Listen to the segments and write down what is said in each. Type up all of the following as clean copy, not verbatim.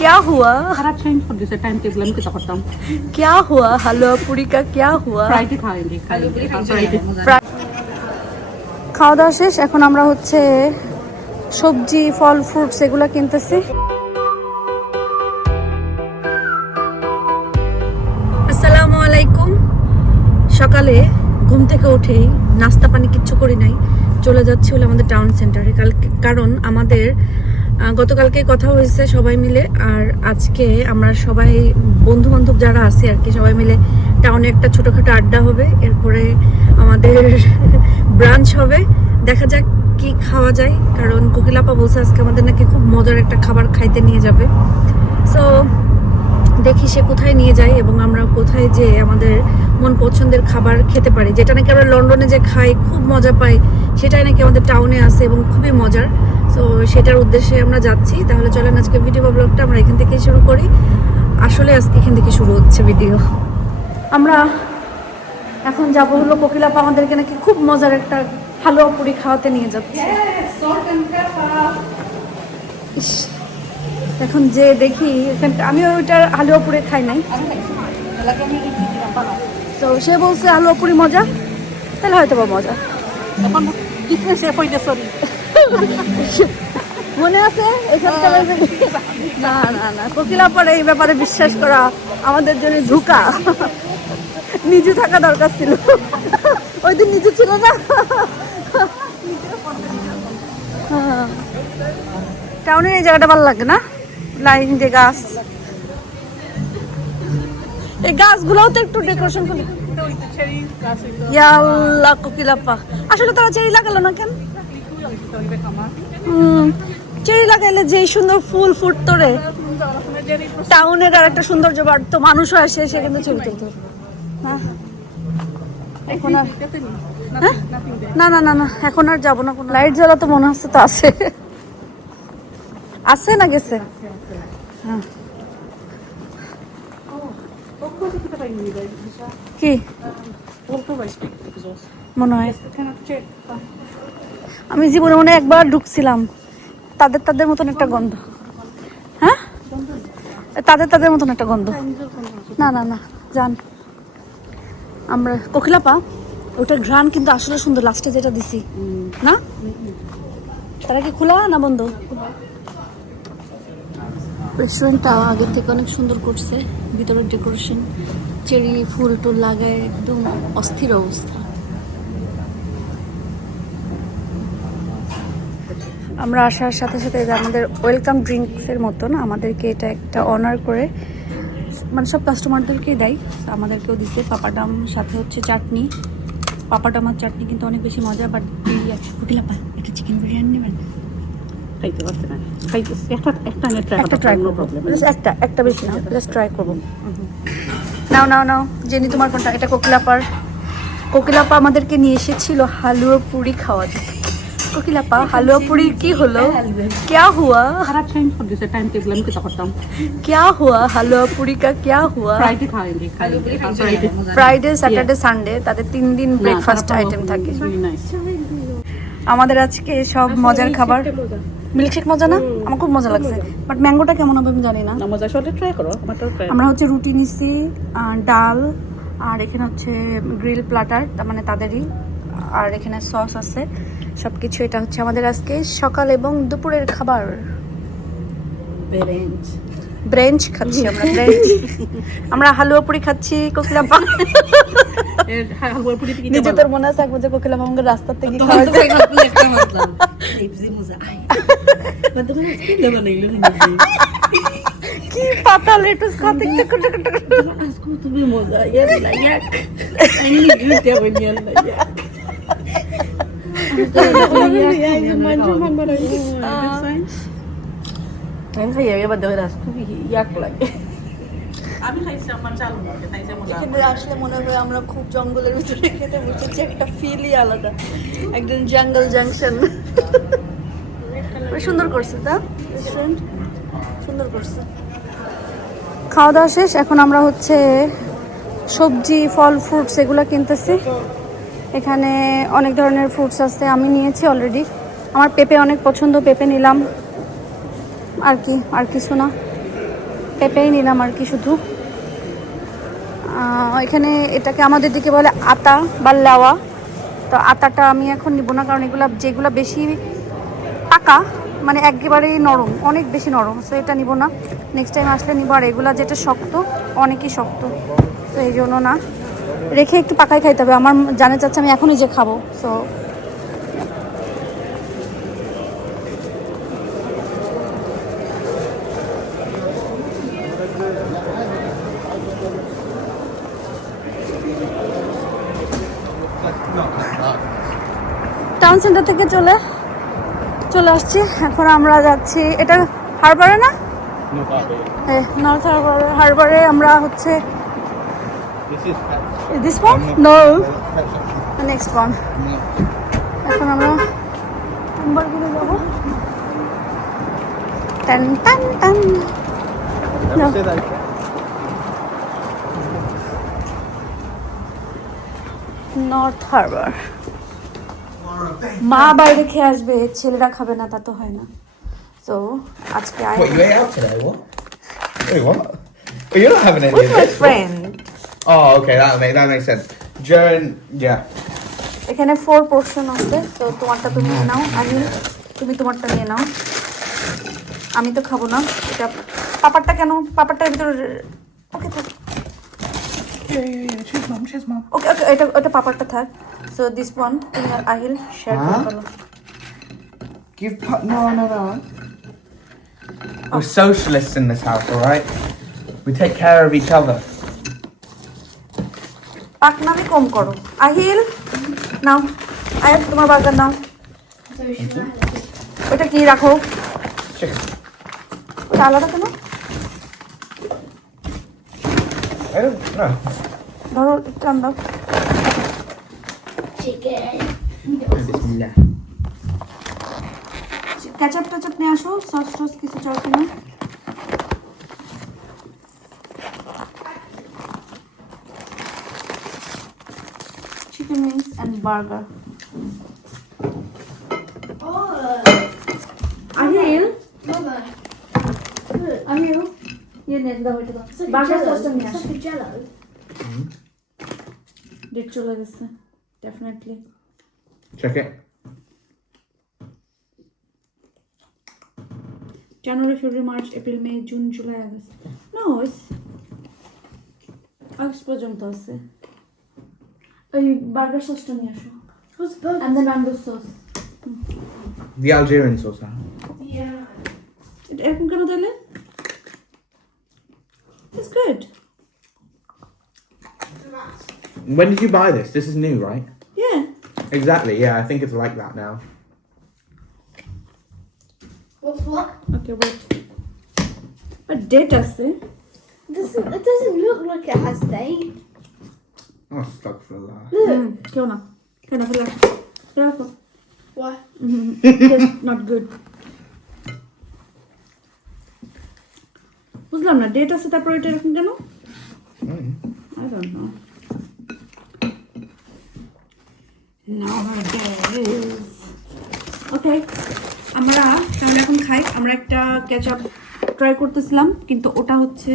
क्या हुआ खराब चेंज कर दिया टाइम टेबल हम कितना करता हूं क्या हुआ हलवा पूरी का क्या हुआ फ्राइडे खाएंगे फ्राइडे খাওয়া দাওয়া শেষ এখন আমরা হচ্ছে সবজি ফল ফ্রুটস এগুলো কিনতেছি আসসালামু আলাইকুম সকালে ঘুম থেকে উঠেই নাস্তা পানি কিচ্ছু করি নাই চলে যাচ্ছি হলো আমাদের টাউন সেন্টারে কারণ আমাদের গতকালকে কথা হয়েছে সবাই মিলে আর আজকে আমরা সবাই বন্ধু বান্ধব যারা আছি আর কি সবাই মিলে টাউনে একটা ছোটখাটো আড্ডা হবে এরপরে আমাদের ব্রাঞ্চ হবে দেখা যাক কি খাওয়া যায় কারণ কোকিলাপা বলছে আজকে আমাদের নাকি খুব মজার একটা খাবার খাইতে নিয়ে যাবে সো দেখি সে কোথায় নিয়ে যায় এবং আমরা কোথায় যে আমাদের মন পছন্দের খাবার খেতে পারি যেটা নাকি আমরা লন্ডনে যে খাই খুব মজা পাই সেটাই নাকি আমাদের টাউনে আছে এবং খুবই মজার সো সেটার উদ্দেশ্যে আমরা যাচ্ছি তাহলে চলেন আজকে ভিডিও বা ব্লগটা আমরা এখান থেকেই শুরু করি আসলে আজকে এখান থেকে শুরু হচ্ছে ভিডিও আমরা এখন যাবো হলো কোকিলাপা আমাদেরকে নাকি খুব মজার একটা হালুয়া পুরি খাওয়াতে নিয়ে যাচ্ছে এখন যে দেখি আমি ওইটার হালুয়া পুরি খাই নাই তো সে বলছে হালুয়া পুরি মজা তাহলে হয়তো বা মজা এখন কিসে শেফ হইতে সরি মনে আছে না না না কোকিলাপার এই ব্যাপারে বিশ্বাস করা আমাদের জন্য ধোঁকা নিজে থাকা দরকার ছিল ওই দিন নিজে ছিল না টাউনের এই জায়গাটা ভালো লাগে না লাইন যে গাছ এই গাছগুলোও তো একটু ডেকোরেশন করে ইয়াল্লাহ কোকিলাপা আসলে তারা চেরি লাগালো না কেন চেরি লাগাইলে যেই সুন্দর ফুল ফুটতো রে টাউনের আর একটা সৌন্দর্য বাড়তো মানুষও আসে সে কিন্তু ছবি তুলতো এখন আর না না না না এখন আর যাবো না কোনো লাইট জ্বালা তো মনে হচ্ছে তো আছে আছে না গেছে হ্যাঁ কি মনে হয় আমি জীবনে মনে একবার ঢুকছিলাম তাদের মতন একটা গন্ধ হ্যাঁ তাদের মতন একটা গন্ধ না না না জান আমরা কোকিলাপা ওটার ঘ্রাণ কিন্তু আসলে সুন্দর লাস্টে যেটা দিছি না তারা কি খোলা না বন্ধ রেস্টুরেন্টটা আগের থেকে অনেক সুন্দর করছে ভিতরের ডেকোরেশন চেরি ফুল টুল লাগায় একদম অস্থির অবস্থা আমরা আসার সাথে সাথে আমাদের ওয়েলকাম ড্রিঙ্কসের মতন আমাদেরকে এটা একটা অনার করে মানে সব কাস্টমারদেরকেই দেয় আমাদেরকেও দিচ্ছে পাপাডাম সাথে হচ্ছে চাটনি পাপাডাম আর চাটনি কিন্তু অনেক বেশি মজা বাট বিরিয়ানি কোকিলাপা একটা চিকেন বিরিয়ানি নেবেন খাইতে পারতে না খাইতে একটা ট্রাই করবো একটা বেশি না জাস্ট ট্রাই করবো নাও জেনি তোমার কোনটা এটা কোকিলাপা আমাদেরকে নিয়ে এসেছিল হালুয়া পুরি খাওয়া যায় কোকিলাপা হালুয়া পুরি কি হলো क्या हुआ खराब चेंज कर दिया टाइम टेबल हम कितना करता हूं क्या हुआ हलवा पूरी का क्या हुआ फ्राइडे खाएंगे फ्राइडे सैटरडे সানডে তাদের 3 দিন ব্রেকফাস্ট আইটেম থাকে আমাদের আজকে সব মজার খাবার মিল্কশেক মজা না আমার খুব মজা লাগছে বাট ম্যাঙ্গোটা কেমন হবে আমি জানি না মজা সবটা ট্রাই করো আমরা হচ্ছে রুটি নিছি ডাল আর এখানে হচ্ছে গ্রিল প্ল্যাটার তার মানে তাদেরই আর এখানে সস আছে সবকিছু এটা হচ্ছে আমাদের আজকে সকাল এবং দুপুরের খাবার ব্রেঞ্চ খাচ্ছি আমরা হালুয়া পুরি খাচ্ছি কোকিলাপা নিজেদের মনে আছে একবার যে কোকিলাপা আমাকে রাস্তার থেকে কি পাতা লেটুস খাতে তুমি মজা আসলে মনে হয় আমরা খুব জঙ্গলের ভিতরে খেতে বসেছি একটা ফিলই আলাদা একদম জঙ্গল জাংশন সুন্দর করছে তা রেস্টুরেন্ট সুন্দর করছে খাওয়া দাওয়া শেষ এখন আমরা হচ্ছে সবজি ফল ফ্রুটস এগুলো কিনতেছি এখানে অনেক ধরনের ফ্রুটস আছে আমি নিয়েছি অলরেডি আমার পেঁপে অনেক পছন্দ পেঁপে নিলাম আর কিছু না পেঁপেই নিলাম আর কি শুধু। এখানে এটাকে আমাদের দিকে বলে আতা বা লেওয়া। তো আতাটা আমি এখন নিব না, কারণ এগুলো যেগুলো বেশি পাকা মানে একেবারেই নরম, অনেক বেশি নরম, সো এটা নিব না, নেক্সট টাইম আসলে নিব। আর এগুলা যেটা শক্ত, অনেকই শক্ত, তো এই জন্য না, রেখে একটু পাকাই খাইতে হবে। আমার জানা যাচ্ছে আমি এখনই যে খাবো, সো টাউন সেন্টার থেকে চলে আসছি। এখন আমরা যাচ্ছি, এটা হারবারে না, হ্যাঁ নর্থ হারবারে আমরা হচ্ছে this one no next one. এখন আমরা হারবারগুলো যাবো। টান টান টান নর্থ হারবার। মা বাইরে খেয়ে আসবে, ছেলেরা খাবে না, তা তো হয় না। তো আজকে What, you ate out today, what? Wait, what? Oh, you're not having any with of my this? friend. Oh, okay, that makes sense. Joan, yeah. এখানে 4 পোর্শন আছে, তো তোমারটা তুমি নিয়ে নাও, তুমি তোমারটা নিয়ে নাও। আমি তো খাবো না এটা। পাপারটা কেন? পাপারটার ভিতরে ওকে থাক। Yeah. Cheers, mum. ওকে ওকে, এটা পাপারটা থাক। সো দিস ওয়ান তুমি আর আহিল শেয়ার করে ফেলো। No. We're socialists in this house, alright? We take care of each other. পাকনামি কম করো। আহিল নাও, আহিল তোমার বার্গার নাও। ওটা কি রাখো? Chicken. ওটা আলাদা কেন? I don't know. ধরো একটু আন্দাও। Bismillah. কেচাপ টেচাপ নিয়ে আসো, সস টস কিছু চাও কিনা? Chicken wings and burger. Ahil Ahil ইয়ে নে দাও, এটা দাও। বার্গার সসটা নিয়ে আসো। ডেট চলে গেছে definitely. Check it. January, February, March, April, May, June, July, August. No, it's August পর্যন্ত আছে। ওই বার্গার সসটা নিয়ে আসো। What's burger? And then mango sauce. The Algerian sauce, huh? Yeah. এটা এরকম কেন তাহলে? It's good. When did you buy this? This is new, right? Yeah. Exactly, yeah, I think it's like that now. What's what? Okay, wait. But date আছে? It doesn't look like it has date. Oh, stuck for a laugh. কেউ না। কেন ফেলে রাখো? ফেলে রাখো। Why? Just not good. বুঝলাম না, ডেট আছে তারপর এটা এরকম কেন? I don't know. Nowadays. Okay, আমরা তাহলে এখন খাই। আমরা একটা কেচাপ ট্রাই করতেছিলাম, কিন্তু ওটা হচ্ছে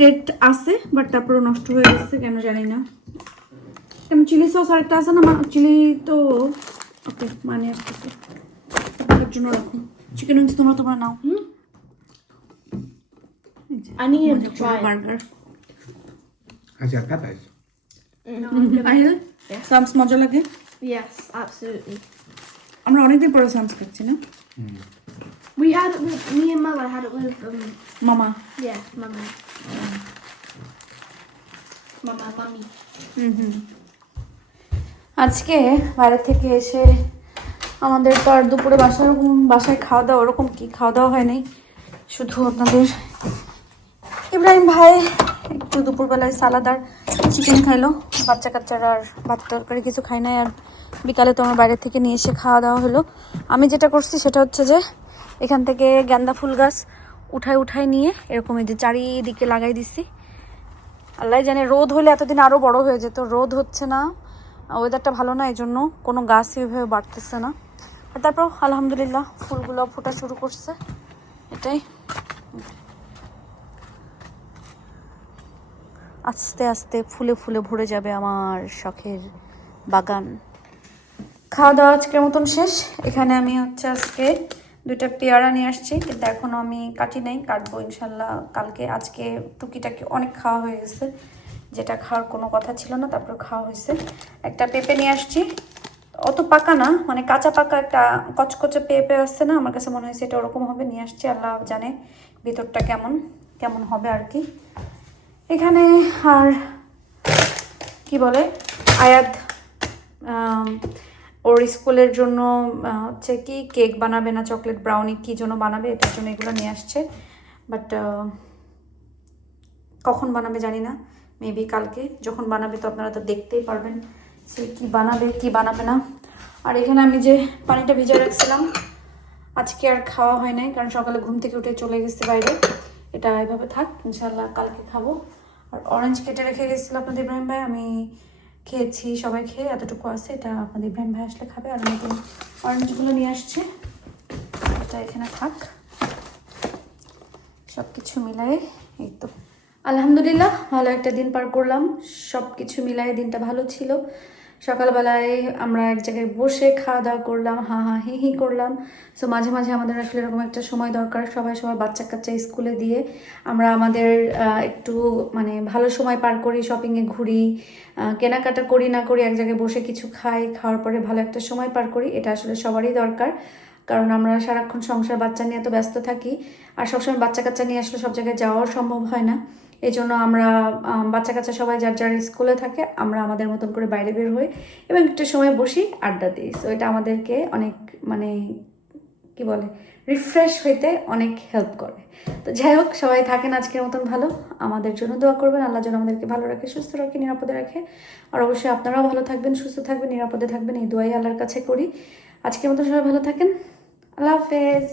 ডেট আছে, বাট তারপরে নষ্ট হয়ে গেছে কেন জানি না। কেন চিলি সস আরেকটা আছে না, চিলি তো ওকে মানে আসতেছে, এর জন্য রাখো। চিকেন উইংস তোমরা নাও। I need him to try it. Burger Has he had peppers? Ahil সামস মজা লাগে। Yes, absolutely. আমরা অনেকদিন পরে সামস খাচ্ছি না। We had it with me and Mama had it with মামা Mama. Mummy. আজকে বাইরে থেকে এসে আমাদের তো আর দুপুরে বাসায় খাওয়া দাওয়া ওরকম কি খাওয়া দাওয়া হয় নাই, শুধু আপনাদের ইব্রাহিম ভাই একটু দুপুরবেলায় সালাদ আর চিকেন খাইলো, বাচ্চা কাচ্চারা আর ভাত তরকারি কিছু খাই নাই। আর বিকালে তো আমার বাইরে থেকে নিয়ে এসে খাওয়া দাওয়া হলো। আমি যেটা করছি সেটা হচ্ছে যে এখান থেকে গাঁদা ফুল গাছ উঠায় নিয়ে এরকম এই যে চারিদিকে লাগাই দিছি। আল্লাহ জানে, রোদ হলে এতদিন আরও বড় হয়ে যেত, রোদ হচ্ছে না, ওয়েদারটা ভালো না, এই জন্য কোনো গাছ এইভাবে বাড়তেছে না। আর তারপর আলহামদুলিল্লাহ ফুলগুলো ফোটা শুরু করছে, এটাই। আস্তে আস্তে ফুলে ফুলে ভরে যাবে আমার শখের বাগান। খাওয়া দাওয়া আজকের মতন শেষ। এখানে আমি হচ্ছে আজকে 2টা পেয়ারা নিয়ে আসছি, কিন্তু এখনও আমি কাটি নাই, কাটবো ইনশাল্লাহ কালকে। আজকে টুকিটাকি অনেক খাওয়া হয়ে গেছে, যেটা খাওয়ার কোনো কথা ছিল না, তারপর খাওয়া হয়েছে। একটা পেঁপে নিয়ে আসছি, অত পাকা না, মানে কাঁচা পাকা একটা কচকচে পেঁপে আসছে না, আমার কাছে মনে হয়েছে এটা ওরকম হবে, নিয়ে আসছি। আল্লাহ জানে ভিতরটা কেমন কেমন হবে আর কি। এখানে আর কি বলে আয়াত ওর স্কুলের জন্য হচ্ছে কি কেক বানাবে না চকলেট ব্রাউনি কী জন্য বানাবে, এটার জন্য এগুলো নিয়ে আসছে। বাট কখন বানাবে জানি না, মেবি কালকে যখন বানাবে তো আপনারা তো দেখতেই পারবেন সে কী বানাবে কি বানাবে না। আর এখানে আমি যে পানিটা ভিজে রাখছিলাম, আজকে আর খাওয়া হয় নাই, কারণ সকালে ঘুম থেকে উঠে চলে গেছে বাইরে। এটা এভাবে থাক, ইনশাল্লাহ কালকে খাবো। আর অরেঞ্জ কেটে রেখে গেছিলো আপনাদের ইব্রাহিম ভাই, আমি খেয়েছি, সবাই খেয়ে এতটুকু আছে, এটা আপনাদের ইব্রাহিম ভাই আসলে খাবে। আর আমি অরেঞ্জগুলো নিয়ে আসছি, এটা এখানে থাক। সব কিছু মিলাই এই তো আলহামদুলিল্লাহ ভালো একটা দিন পার করলাম। সব কিছু মিলাই দিনটা ভালো ছিল। সকালবেলায় আমরা এক জায়গায় বসে খাওয়া দাওয়া করলাম, হা হা হি হি করলাম। সো মাঝে মাঝে আমাদের আসলে এরকম একটা সময় দরকার, সবাই সবার বাচ্চা কাচ্চা স্কুলে দিয়ে আমরা আমাদের একটু মানে ভালো সময় পার করি, শপিংয়ে ঘুরি, কেনাকাটা করি না করি, এক জায়গায় বসে কিছু খাই, খাওয়ার পরে ভালো একটা সময় পার করি। এটা আসলে সবারই দরকার, কারণ আমরা সারাক্ষণ সংসার বাচ্চা নিয়ে এত ব্যস্ত থাকি, আর সবসময় বাচ্চা কাচ্চা নিয়ে আসলে সব জায়গায় যাওয়াও সম্ভব হয় না। এই জন্য আমরা বাচ্চা কাচ্চা সবাই যার যার স্কুলে থাকে, আমরা আমাদের মতন করে বাইরে বের হই এবং একটু সময় বসি, আড্ডা দিই। সো এটা আমাদেরকে অনেক মানে কি বলে রিফ্রেশ হইতে অনেক হেল্প করে। তো যাই হোক, সবাই থাকেন আজকের মতন ভালো, আমাদের জন্য দোয়া করবেন, আল্লাহ যেন আমাদেরকে ভালো রাখে, সুস্থ রাখে, নিরাপদে রাখে। আর অবশ্যই আপনারাও ভালো থাকবেন, সুস্থ থাকবেন, নিরাপদে থাকবেন, এই দোয়াই আল্লাহর কাছে করি। আজকের মতন সবাই ভালো থাকেন, আল্লাহ হাফেজ।